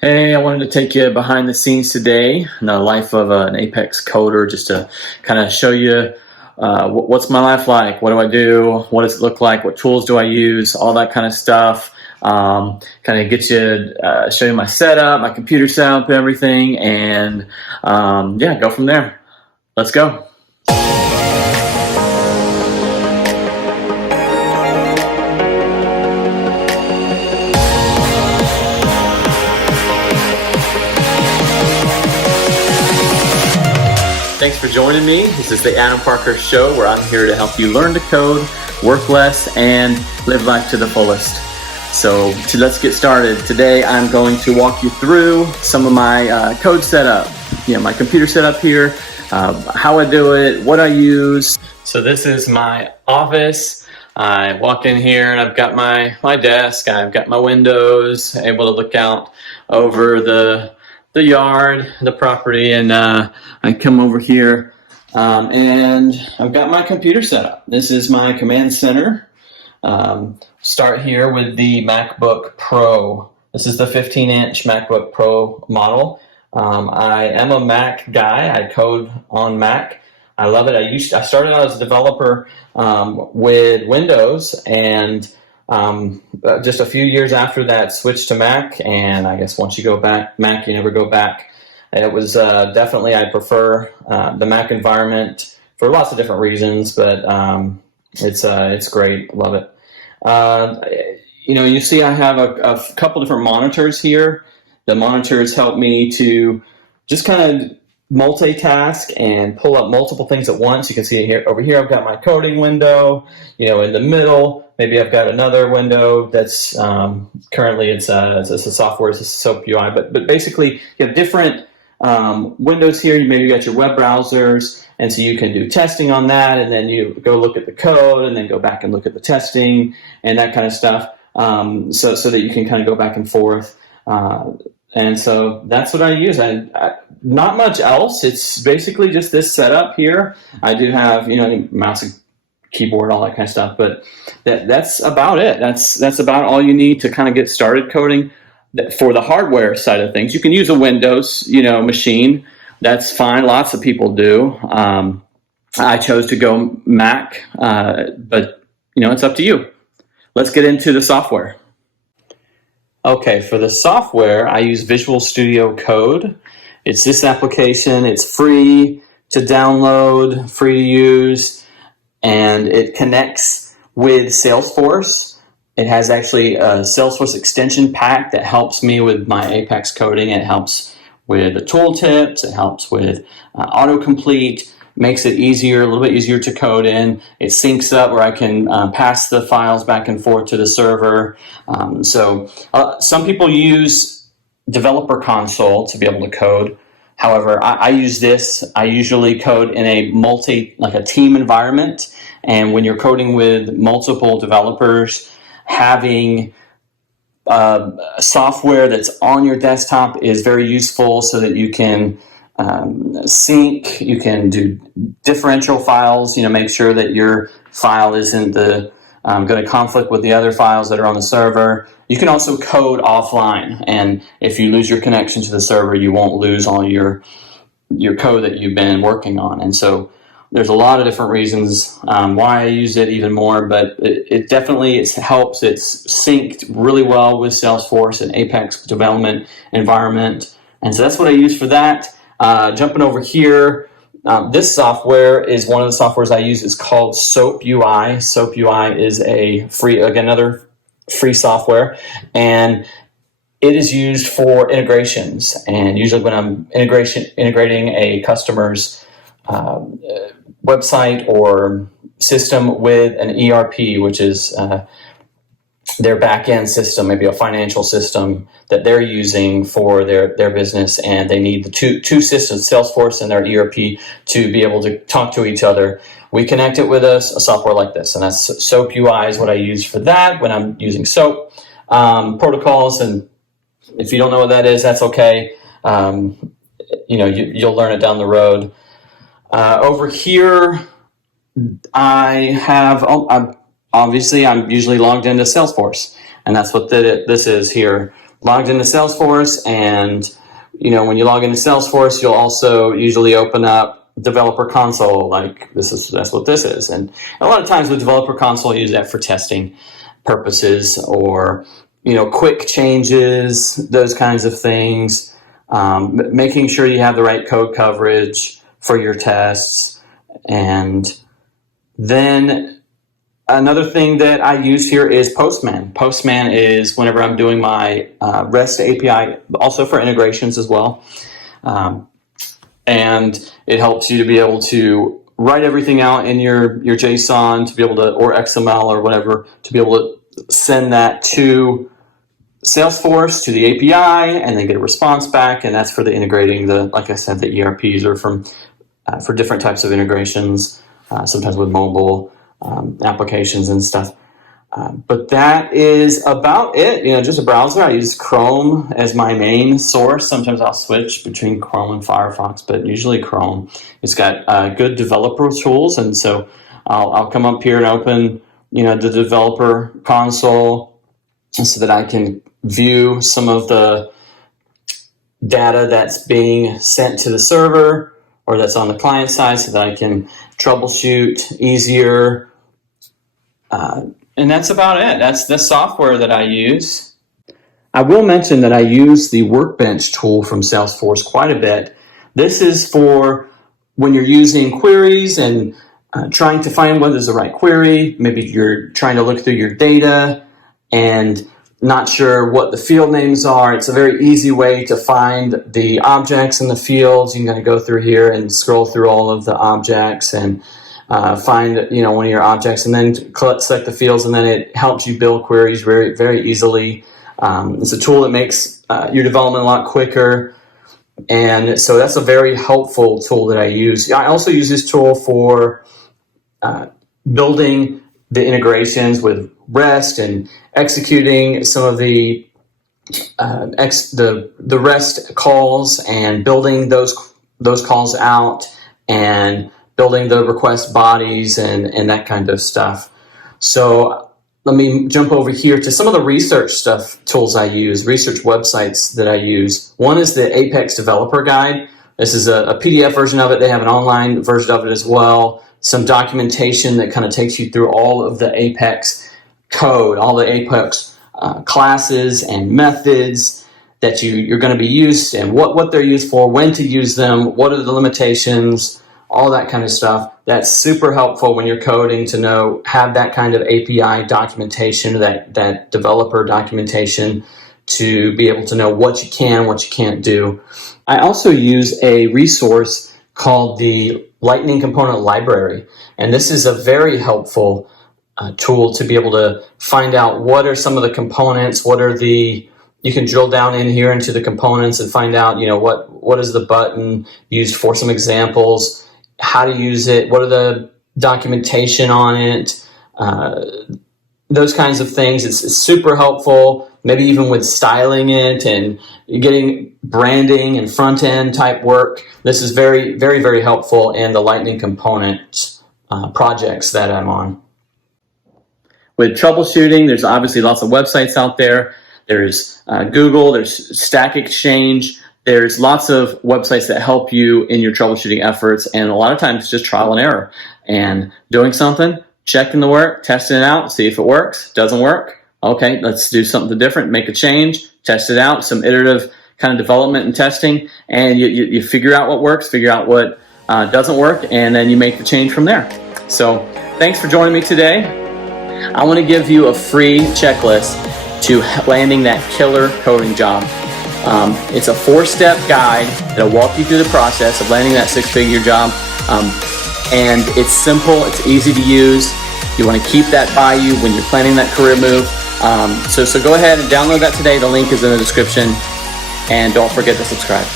Hey, I wanted to take you behind the scenes today in the life of an Apex coder, just to kind of show you what's my life like, what do I do, what does it look like, what tools do I use, all that kind of stuff. Kind of get you, show you my setup, my computer setup, and everything, and yeah, go from there. Let's go. Thanks for joining me. This is the Adam Parker Show, where I'm here to help you learn to code, work less, and live life to the fullest. So let's get started. Today I'm going to walk you through some of my code setup, my computer setup here, how I do it, what I use. So this is my office. I walk in here and I've got my desk, I've got my windows, able to look out over the yard, the property, and I come over here and I've got my computer set up. This is my command center. Start here with the MacBook Pro. This is the 15-inch MacBook Pro model. I am a Mac guy. I code on Mac. I love it. I started out as a developer with Windows, and just a few years after that switched to Mac, and I guess once you go back Mac, you never go back. It was definitely, I prefer the Mac environment for lots of different reasons, but it's great. Love it. You see I have a couple different monitors here. The monitors help me to just kind of multitask and pull up multiple things at once. You can see it here. Over here I've got my coding window. In the middle maybe I've got another window that's currently it's a software, it's a SoapUI, but basically you have different windows here. You maybe got your web browsers, and so you can do testing on that, and then you go look at the code and then go back and look at the testing and that kind of stuff, so that you can kind of go back and forth. And so that's what I use. Not much else. It's basically just this setup here. I do have, mouse and keyboard, all that kind of stuff, but that's about it. That's about all you need to kind of get started coding. For the hardware side of things, you can use a Windows, machine. That's fine. Lots of people do. I chose to go Mac, but it's up to you. Let's get into the software. Okay, for the software, I use Visual Studio Code. It's this application. It's free to download, free to use, and it connects with Salesforce. It has actually a Salesforce extension pack that helps me with my Apex coding. It helps with the tooltips. It helps with autocomplete. Makes it easier, a little bit easier to code in. It syncs up where I can pass the files back and forth to the server. So some people use Developer Console to be able to code. However, I use this. I usually code in a team environment. And when you're coding with multiple developers, having software that's on your desktop is very useful, so that you can sync, you can do differential files, make sure that your file isn't going to conflict with the other files that are on the server. You can also code offline, and if you lose your connection to the server, you won't lose all your code that you've been working on. And so there's a lot of different reasons why I use it even more, but it definitely helps. It's synced really well with Salesforce and Apex development environment, and so that's what I use for that. Jumping over here, this software is one of the softwares I use. It's called SoapUI. SoapUI is another free software, and it is used for integrations. And usually when I'm integrating a customer's website or system with an ERP, which is their back-end system, maybe a financial system that they're using for their business, and they need the two systems, Salesforce and their ERP, to be able to talk to each other. We connect it with a software like this, and that's SoapUI is what I use for that when I'm using Soap protocols. And if you don't know what that is, that's okay. You'll learn it down the road. Over here, I'm usually logged into Salesforce, and that's what this is here. logged into Salesforce, and when you log into Salesforce, you'll also usually open up Developer Console, like that's what this is. And a lot of times with Developer Console, I use that for testing purposes, or quick changes, those kinds of things. Making sure you have the right code coverage for your tests. And then another thing that I use here is Postman. Postman is whenever I'm doing my REST API, also for integrations as well. And it helps you to be able to write everything out in your JSON, to be able to, or XML or whatever, to be able to send that to Salesforce, to the API, and then get a response back. And that's for the integrating like I said, the ERPs, or for different types of integrations, sometimes with mobile applications and stuff. But that is about it. Just a browser. I use Chrome as my main source. Sometimes I'll switch between Chrome and Firefox, but usually Chrome. It's got good developer tools, and so I'll come up here and open the developer console so that I can view some of the data that's being sent to the server, or that's on the client side, so that I can troubleshoot easier. And that's about it. That's the software that I use. I will mention that I use the Workbench tool from Salesforce quite a bit. This is for when you're using queries and trying to find whether there's the right query. Maybe you're trying to look through your data and not sure what the field names are. It's a very easy way to find the objects in the fields. You can go through here and scroll through all of the objects and find one of your objects, and then select the fields, and then it helps you build queries very, very easily. It's a tool that makes your development a lot quicker, and so that's a very helpful tool that I use. I also use this tool for building the integrations with REST and executing some of the REST calls, and building those calls out, and building the request bodies and that kind of stuff. So let me jump over here to some of the research tools I use, research websites that I use. One is the Apex Developer Guide. This is a PDF version of it. They have an online version of it as well. Some documentation that kind of takes you through all of the Apex code, all the Apex classes and methods that you're going to be used, and what they're used for, when to use them, what are the limitations, all that kind of stuff. That's super helpful when you're coding, to have that kind of API documentation, that developer documentation, to be able to know what you can, what you can't do. I also use a resource called the Lightning Component Library, and this is a very helpful tool to be able to find out what are some of the components, you can drill down in here into the components and find out, what is the button used for, some examples, how to use it, what are the documentation on it, those kinds of things. It's super helpful, maybe even with styling it and getting branding and front end type work. This is very, very, very helpful in the Lightning Component projects that I'm on. With troubleshooting, there's obviously lots of websites out there. There's Google, there's Stack Exchange. There's lots of websites that help you in your troubleshooting efforts, and a lot of times it's just trial and error and doing something, checking the work, testing it out, see if it works. Doesn't work, okay, let's do something different, make a change, test it out, some iterative kind of development and testing, and you figure out what works, figure out what doesn't work, and then you make the change from there. So thanks for joining me today. I want to give you a free checklist to landing that killer coding job. It's a 4-step guide that'll walk you through the process of landing that 6-figure job. And it's simple, it's easy to use. You want to keep that by you when you're planning that career move. So go ahead and download that today. The link is in the description. And don't forget to subscribe.